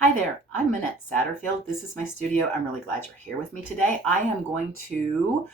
Hi there, I'm Minette Satterfield. This is my studio. I'm really glad you're here with me today. I am going to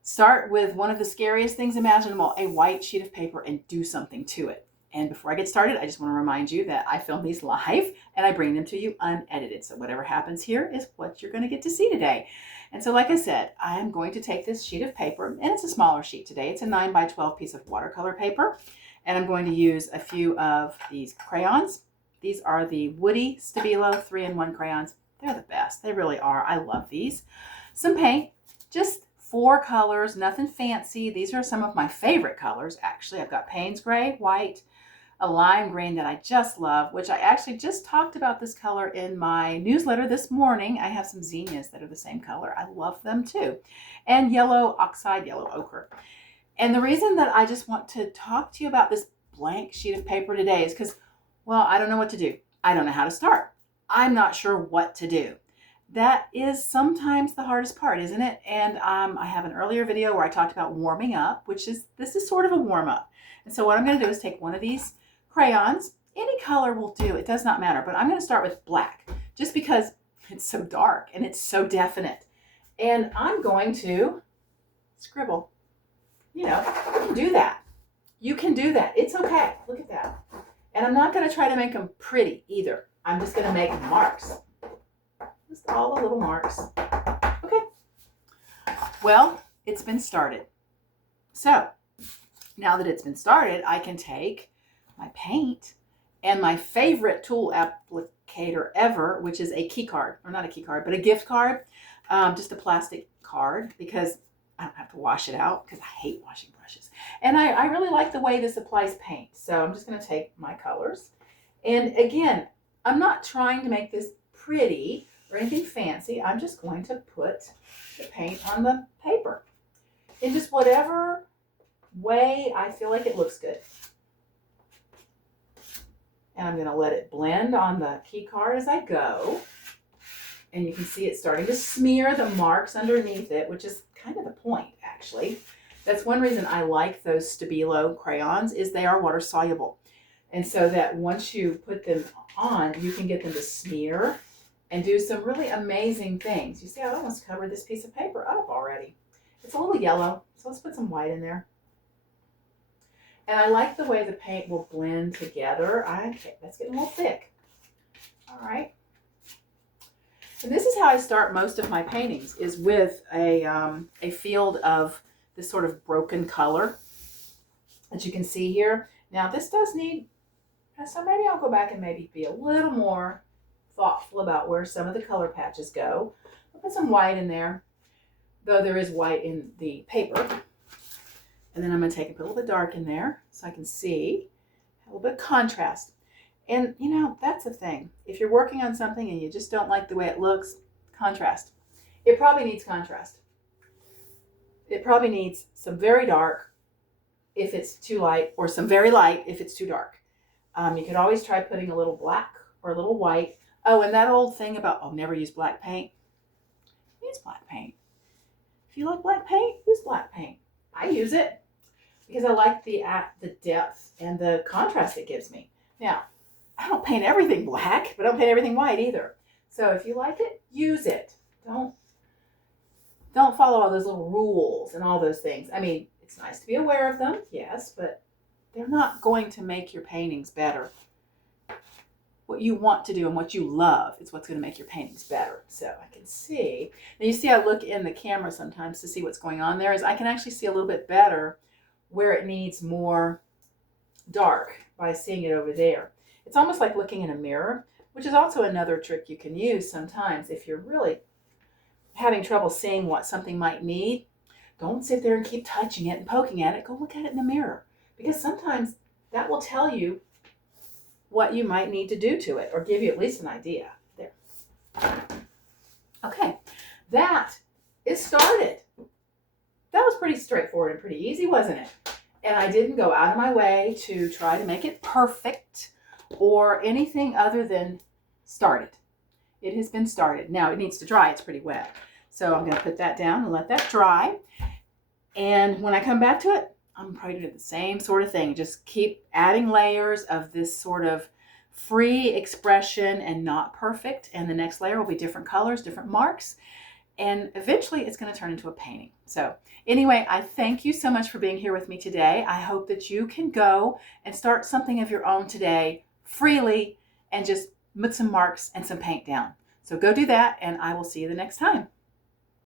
start with one of the scariest things imaginable, a white sheet of paper, and do something to it. And before I get started, I just want to remind you that I film these live and I bring them to you unedited. So whatever happens here is what you're going to get to see today. And so like I said, I am going to take this sheet of paper, and it's a smaller sheet today. It's a 9 by 12 piece of watercolor paper. And I'm going to use a few of these crayons. These are the Woody Stabilo 3-in-1 crayons. They're the best. They really are. I love these. Some paint, just 4 colors, nothing fancy. These are some of my favorite colors, actually. I've got Payne's gray, white, a lime green that I just love, which I actually just talked about this color in my newsletter this morning. I have some zinnias that are the same color. I love them too. And yellow oxide, yellow ochre. And the reason that I just want to talk to you about this blank sheet of paper today is because, well, I don't know what to do. I don't know how to start. I'm not sure what to do. That is sometimes the hardest part, isn't it? And I have an earlier video where I talked about warming up, this is sort of a warm up. And so what I'm going to do is take one of these crayons. Any color will do. It does not matter. But I'm going to start with black just because it's so dark and it's so definite. And I'm going to scribble. You know, you can do that. You can do that. It's okay. Look at that. And I'm not going to try to make them pretty either. I'm just going to make marks. Just all the little marks. Okay. Well, it's been started. So now that it's been started, I can take my paint and my favorite tool applicator ever, which is a key card, or not a key card, but a gift card, just a plastic card, because I don't have to wash it out because I hate washing brushes. And I really like the way this applies paint. So I'm just going to take my colors. And again, I'm not trying to make this pretty or anything fancy. I'm just going to put the paint on the paper in just whatever way I feel like it looks good. And I'm going to let it blend on the key card as I go. And you can see it starting to smear the marks underneath it, which is kind of the point, actually. That's one reason I like those Stabilo crayons, is they are water soluble. And so that once you put them on, you can get them to smear and do some really amazing things. You see, I almost covered this piece of paper up already. It's a little yellow, so let's put some white in there. And I like the way the paint will blend together. Okay, that's getting a little thick. All right. And this is how I start most of my paintings, is with a field of this sort of broken color that you can see here. Now this does need, so maybe I'll go back and maybe be a little more thoughtful about where some of the color patches go. I'll put some white in there, though there is white in the paper. And then I'm going to take and put a little bit dark in there so I can see a little bit of contrast. And, you know, that's the thing. If you're working on something and you just don't like the way it looks, contrast. It probably needs contrast. It probably needs some very dark if it's too light, or some very light if it's too dark. You could always try putting a little black or a little white. Oh, and that old thing about, oh, never use black paint. Use black paint. If you like black paint, use black paint. I use it because I like the depth and the contrast it gives me. Now, I don't paint everything black, but I don't paint everything white either. So if you like it, use it. Don't follow all those little rules and all those things. I mean, it's nice to be aware of them, yes, but they're not going to make your paintings better. What you want to do and what you love is what's going to make your paintings better. So I can see, and you see I look in the camera sometimes to see what's going on there, is I can actually see a little bit better where it needs more dark by seeing it over there. It's almost like looking in a mirror, which is also another trick you can use sometimes if you're really having trouble seeing what something might need. Don't sit there and keep touching it and poking at it. Go look at it in the mirror, because sometimes that will tell you what you might need to do to it, or give you at least an idea. There. Okay, that is started. That was pretty straightforward and pretty easy, wasn't it? And I didn't go out of my way to try to make it perfect or anything other than started. It has been started. Now it needs to dry. It's pretty wet. So I'm going to put that down and let that dry. And when I come back to it, I'm probably doing the same sort of thing. Just keep adding layers of this sort of free expression and not perfect. And the next layer will be different colors, different marks. And eventually it's going to turn into a painting. So anyway, I thank you so much for being here with me today. I hope that you can go and start something of your own today freely and just put some marks and some paint down. So go do that, and I will see you the next time.